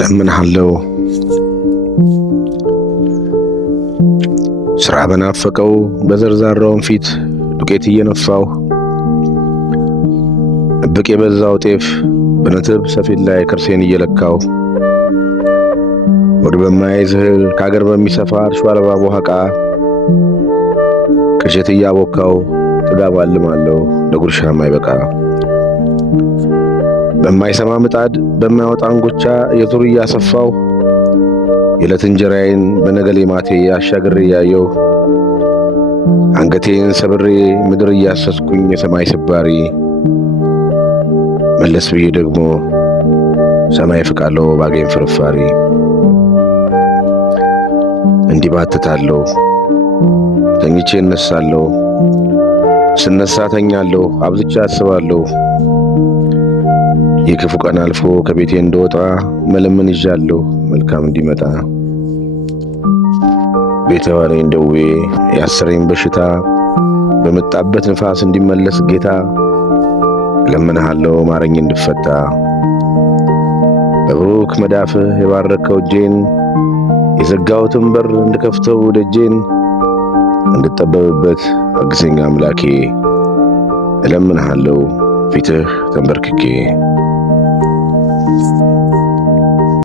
እለምንሃለሁ ስራ በናፈቀው በዘርዛራውን ፊት ዱቄት እየነፋው እብቅ የበዛው ጤፍ በነጥብ ሰፌድ ላይ ከርሴን እየለካው ወድ በማይዝ እህል ከአገር በሚሰፋ እርሾ አልባ ቦሃቃ ቅዠት እያቦካው ጥጋብ አልማለሁ ለጉርሻ ማይበቃ በማይሰማ ምጣድ በማያወጣ እንጎቻ የዙር እያሰፋው የዕለት እንጀራዬን በነገሌ ማቴ አሻግሬ ያየው አንገቴን ሰብሬ ምድር እያሰስኩኝ የሰማይ ስባሪ መለስ ብዬ ደግሞ ሰማይ ፍቃለሁ ባገኝ ፍርፋሪ እንዲባትታለሁ ተኝቼ እነሳለሁ ስነሳ ተኛለሁ አብዝቻ አስባለሁ የክፉ ቀን አልፎ ከቤቴ እንደወጣ መለመን ይዣለሁ መልካም እንዲመጣ ቤተዋኔን ደዌ ያሰረኝ በሽታ በመጣበት ንፋስ እንዲመለስ ጌታ እለምንሃለሁ ማረኝ እንድፈታ በብሩክ መዳፍህ የባረከው እጄን የዘጋሁትን በር እንድከፍተው ደጄን እንድጠበብበት አግዘኛ አምላኬ እለምንሃለሁ ፊትህ ተንበርክኬ